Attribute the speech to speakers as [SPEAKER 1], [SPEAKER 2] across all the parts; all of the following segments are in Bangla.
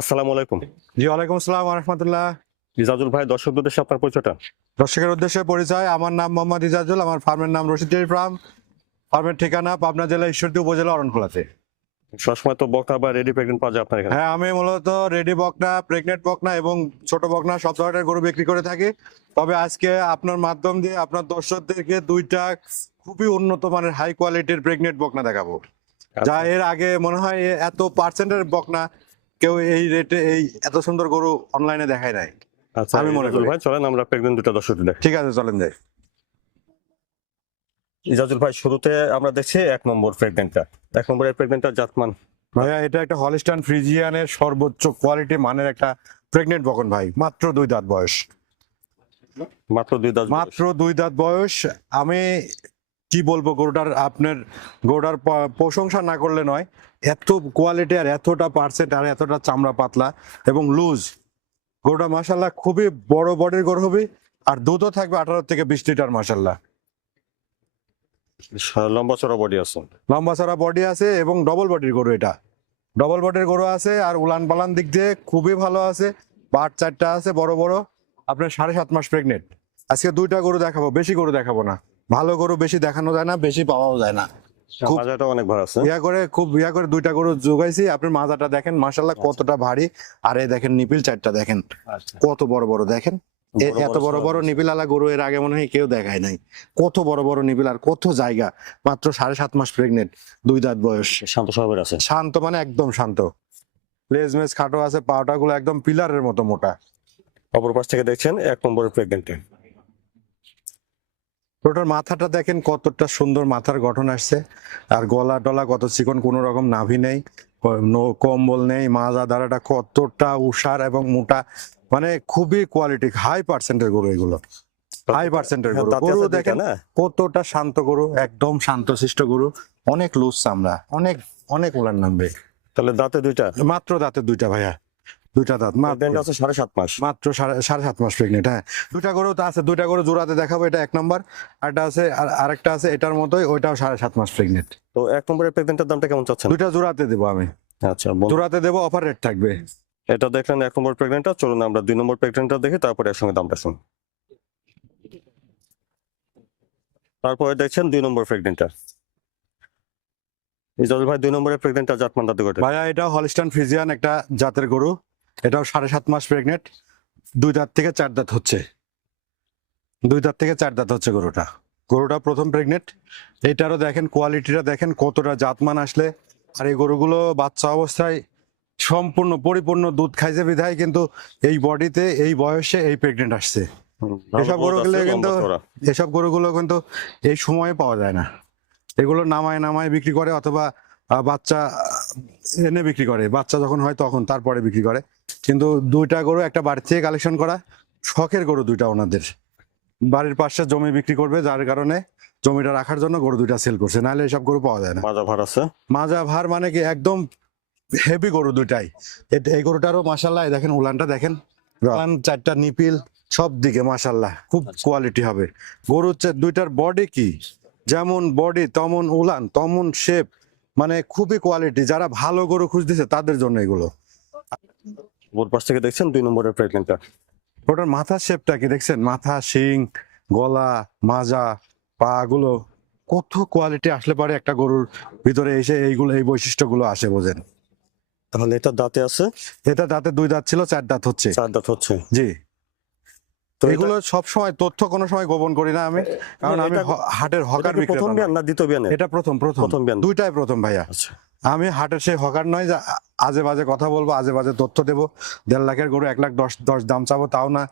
[SPEAKER 1] আসসালামু আলাইকুম।
[SPEAKER 2] জি ওয়ালাইকুম আসসালাম রহমতুল্লাহ।
[SPEAKER 1] ইজাজুল ভাই দর্শকদের উদ্দেশ্যে আপনার পরিচয়টা?
[SPEAKER 2] দর্শকের উদ্দেশ্যে পরিচয় আমার নাম মোহাম্মদ ইজাজুল আমার ফার্মের নাম রশিদ ডেয়ারি ফার্ম ফার্মের ঠিকানা পাবনা জেলা ঈশ্বরদী উপজেলা অরণখোলাতে।
[SPEAKER 1] সবসময় তো বকনা বা রেডি প্রেগনেন্ট পাওয়া যায় আপনার এখানে।
[SPEAKER 2] হ্যাঁ আমি মূলত রেডি বকনা প্রেগনেন্ট বকনা এবং ছোট বকনা সব ধরনের গরু বিক্রি করে থাকি। তবে আজকে আপনার মাধ্যম দিয়ে আপনার দর্শকদেরকে দুইটা খুবই উন্নত মানের হাই কোয়ালিটির প্রেগনেন্ট বকনা দেখাবো। যা এর আগে মনে হয় এত পার্সেন্টের বকনা কেউ এই রেটে এই এত সুন্দর গরু অনলাইনে দেখায় নাই।
[SPEAKER 1] আচ্ছা
[SPEAKER 2] আমি মনে করি।
[SPEAKER 1] ভাই চলেন আমরা প্রেগনেন্ট দুটো দর্শক দেখ।
[SPEAKER 2] ঠিক আছে চলেন যাই।
[SPEAKER 1] ইজাজুল ভাই শুরুতে আমরা দেখছি এক নম্বর প্রেগনেন্টটা এক নম্বরের প্রেগনেন্টটা জাতমান।
[SPEAKER 2] ভাইয়া এটা একটা হলিস্টান ফ্রিজিয়ানের সর্বোচ্চ কোয়ালিটি মানের একটা প্রেগনেন্ট বকন ভাই। মাত্র দুই দাঁত বয়স।
[SPEAKER 1] মাত্র দুই দাস
[SPEAKER 2] মাত্র দুই দাঁত বয়স। আমি কি বলব গরুটার আপনার গরুটার প্রশংসা না করলে নয় এত কোয়ালিটি আর এতটা পার্সেন্ট আর এতটা চামড়া পাতলা এবং লুজ গরুটা মাসাল্লাহ খুবই বড় বডির গরু হবে আর দুধও থাকবে আঠারো থেকে বিশ লিটার মাসাল্লাহ
[SPEAKER 1] লম্বা চড়া বডি আছে।
[SPEAKER 2] লম্বা চড়া বডি আছে এবং ডবল বডির গরু এটা। ডবল বডির গরু আছে আর উলান পালান দিক দিয়ে খুবই ভালো আছে চারটা আছে বড় বড় আপনার সাড়ে সাত মাস প্রেগনেন্ট আজকে দুইটা গরু দেখাবো বেশি গরু দেখাবো না। ভালো গরু বেশি দেখানো যায় না বেশি পাওয়াও যায় না।
[SPEAKER 1] মাজাটা অনেক আছে।
[SPEAKER 2] ইয়া করে খুব ইয়া করে দুইটা গরু যোগাইছি আপনার মাজাটা দেখেন মাসাল্লাহ কতটা ভারী। আর এই দেখেন নিপিল চারটা দেখেন। কত বড় বড় দেখেন। এত বড় বড় নিপিল আলা গরু এর আগে মনে হয় কেউ দেখায় নাই। কত বড় বড় নিপিল আর কত জায়গা। মাত্র সাড়ে সাত মাস প্রেগনেন্ট দুই দাঁত বয়স।
[SPEAKER 1] শান্ত স্বভাবের আছে।
[SPEAKER 2] শান্ত মানে একদম শান্ত। লেজ মেজ খাটো আছে পাওটা গুলো একদম পিলারের মতো মোটা।
[SPEAKER 1] অপর পাশ থেকে দেখছেন এক নম্বরের প্রেগনেন্টে
[SPEAKER 2] ওটার মাথাটা দেখেন কতটা সুন্দর মাথার গঠন আসছে। আর গলা টলা কত চিকন কোনো রকম নাভি নেই কম্বল নেই মাজা দ্বারাটা কতটা উষার এবং মোটা। মানে খুবই কোয়ালিটি হাই পার্সেন্টের গরু এগুলো। হাই পার্সেন্টের গরু।
[SPEAKER 1] দাঁতে
[SPEAKER 2] গরু দেখেন
[SPEAKER 1] না?
[SPEAKER 2] কতটা শান্ত গরু একদম শান্তশিষ্ট গরু। অনেক লুজ চামড়া অনেক অনেক উলার নামবে
[SPEAKER 1] তাহলে দাঁতে দুইটা?
[SPEAKER 2] মাত্র দাঁতের দুইটা ভাইয়া। দুইটা দাঁত
[SPEAKER 1] প্রেগনেন্ট আছে সাড়ে সাত মাস।
[SPEAKER 2] মাত্র সাড়ে সাত মাস প্রেগনেন্ট হ্যাঁ। দুইটা গরু তো আছে দুইটা গরু জোড়াতে দেখাবো এটা এক নম্বর। আরটা আছে আর আরেকটা আছে এটার মতোই ওইটাও সাড়ে সাত মাস প্রেগনেন্ট
[SPEAKER 1] তো এক নম্বরের প্রেগনেন্টের দামটা কেমন চাচ্ছেন?
[SPEAKER 2] দুইটা জোড়াতে দেবো আমি।
[SPEAKER 1] আচ্ছা
[SPEAKER 2] জোড়াতে দেবো অফার রেট থাকবে।
[SPEAKER 1] এটা দেখলেন এক নম্বর প্রেগনেন্টটা চলুন আমরা দুই নম্বর প্রেগনেন্টটা দেখি তারপরে একসঙ্গে দামটা শুন। তারপরে দেখছেন দুই নম্বর প্রেগনেন্টটা ইজাজুল ভাই দুই নম্বরের প্রেগনেন্টটা জাতমান দাঁতে ঘটে
[SPEAKER 2] ভাইয়া এটা হলিস্টান ফ্রিজিয়ান একটা জাতের গরু। এটাও সাড়ে সাত মাস প্রেগনেন্ট দুই দাঁত থেকে চার দাঁত হচ্ছে। দুই দাঁত থেকে চার দাঁত হচ্ছে গরুটা। গরুটা প্রথম প্রেগনেন্ট এটারও দেখেন কোয়ালিটিটা দেখেন কতটা জাতমান আসলে। আর এই গরুগুলো বাচ্চা অবস্থায় সম্পূর্ণ পরিপূর্ণ দুধ খাইছে বিধায় কিন্তু এই বডিতে এই বয়সে এই প্রেগনেন্ট আসছে। এসব গরুগুলো কিন্তু এসব গরুগুলো কিন্তু এই সময়ে পাওয়া যায় না। এগুলো নামায় নামায় বিক্রি করে অথবা বাচ্চা এনে বিক্রি করে। বাচ্চা যখন হয় তখন তারপরে বিক্রি করে। কিন্তু দুইটা গরু একটা বাড়ি থেকে কালেকশন করা। শখের গরু দুইটা ওনাদের। বাড়ির পাশে জমি বিক্রি করবে যার কারণে জমিটা রাখার জন্য গরু দুইটা সেল করছে। নাহলে এসব গরু পাওয়া যায় না।
[SPEAKER 1] মাজা ভার আছে?
[SPEAKER 2] মাজা ভার মানে কি একদম হেভি গরু দুইটাই। এই গরুটারও মাসাল্লাহ দেখেন উলানটা দেখেন। উলান চারটা নিপিল সব দিকে মাসাল্লাহ খুব কোয়ালিটি হবে। গরুর চা- দুইটার বডি কি? যেমন বডি তেমন উলান তেমন শেপ মানে খুবই কোয়ালিটি যারা ভালো গরু খুঁজতেছে তাদের জন্য এগুলো।
[SPEAKER 1] ওর পাশ থেকে দেখছেন দুই নম্বরের প্রেগনেন্টটা
[SPEAKER 2] ওটার মাথার শেপটা কি দেখছেন? মাথা শিং গলা মাজা পা গুলো কত কোয়ালিটি আসলে পারে একটা গরুর ভিতরে এসে এইগুলো এই বৈশিষ্ট্যগুলো আসে বোঝেন।
[SPEAKER 1] তাহলে এটা দাঁতে আছে?
[SPEAKER 2] এটা দাঁতে দুই দাঁত ছিল চার দাঁত হচ্ছে।
[SPEAKER 1] চার দাঁত হচ্ছে।
[SPEAKER 2] জি।
[SPEAKER 1] তো
[SPEAKER 2] এগুলো সব সময় তথ্য কোনো সময় গোপন করি না আমি কারণ আমি হাটের হকার বিক্রেতা
[SPEAKER 1] প্রথম। বিয়ান না দ্বিতীয় বিয়ানে
[SPEAKER 2] এটা প্রথম প্রথম।
[SPEAKER 1] প্রথম বিয়ান
[SPEAKER 2] দুইটাই প্রথম ভাইয়া।
[SPEAKER 1] আচ্ছা।
[SPEAKER 2] আমি হাটের সেই হকার নয় যে আজে বাজে কথা বলব আজে বাজে তথ্য দেবো। দেড় লাখের গরু এক লাখ দশ দশ দাম চাবো তাও না।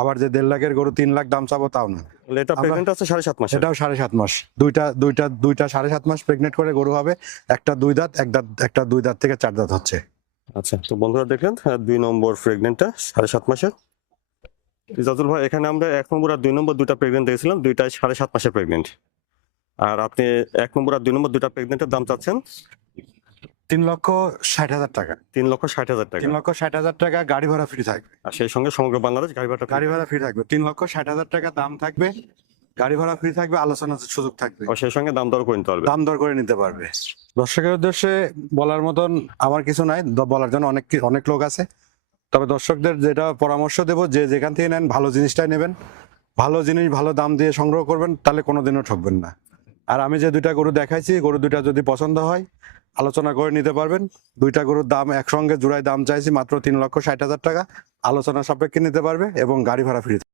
[SPEAKER 2] আবার যে দেড় লাখের গরু তিন লাখ দাম চাবো তাও না।
[SPEAKER 1] এটা প্রেগনেন্ট আছে সাড়ে সাত মাসে
[SPEAKER 2] এটাও সাড়ে সাত মাস। দুইটা দুইটা দুইটা সাড়ে সাত মাস প্রেগনেন্ট করে গরু হবে। একটা দুই দাঁত এক দাঁত একটা দুই দাঁত থেকে চার দাঁত হচ্ছে।
[SPEAKER 1] আচ্ছা তো বন্ধুরা দেখলেন হ্যাঁ, দুই নম্বর প্রেগনেন্টটা সাড়ে সাত মাসের। ইজাজুল ভাই এখানে আমরা এক নম্বর আর দুই নম্বর দুইটা প্রেগনেন্ট দেখছিলাম দুইটাই সাড়ে সাত মাসের প্রেগনেন্ট আর আপনি এক নম্বর আর দুই নম্বর দুইটা প্রেগনেন্টের দাম চাচ্ছেন
[SPEAKER 2] তিন লক্ষ ষাট হাজার টাকা।
[SPEAKER 1] তিন লক্ষ ষাট হাজার টাকা।
[SPEAKER 2] তিন লক্ষ ষাট হাজার টাকা গাড়ি ভাড়া ফ্রি থাকবে।
[SPEAKER 1] আর সেই সঙ্গে সমগ্র বাংলাদেশ গাড়ি ভাড়া
[SPEAKER 2] গাড়ি ভাড়া ফ্রি থাকবে। তিন লক্ষ ষাট হাজার টাকা দাম থাকবে। গাড়ি ভাড়া ফ্রি থাকবে আলোচনার সুযোগ থাকবে।
[SPEAKER 1] সেই সঙ্গে দাম দর করে নিতে পারবে।
[SPEAKER 2] দাম দর করে নিতে পারবে। দর্শকের উদ্দেশ্যে বলার মতন আমার কিছু নাই। বলার জন্য অনেক অনেক লোক আছে। তবে দর্শকদের যেটা পরামর্শ দেব যে যেখান থেকে নেন ভালো জিনিসটাই নেবেন। ভালো জিনিস ভালো দাম দিয়ে সংগ্রহ করবেন তাহলে কোনোদিনও ঠকবেন না। আর আমি যে দুইটা গরু দেখাইছি গরু দুইটা যদি পছন্দ হয় আলোচনা করে নিতে পারবেন। দুইটা গরুর দাম একসঙ্গে জোড়ায় দাম চাইছি মাত্র তিন লক্ষ ষাট হাজার টাকা। আলোচনা সাপেক্ষে নিতে পারবে এবং গাড়ি ভাড়া ফ্রি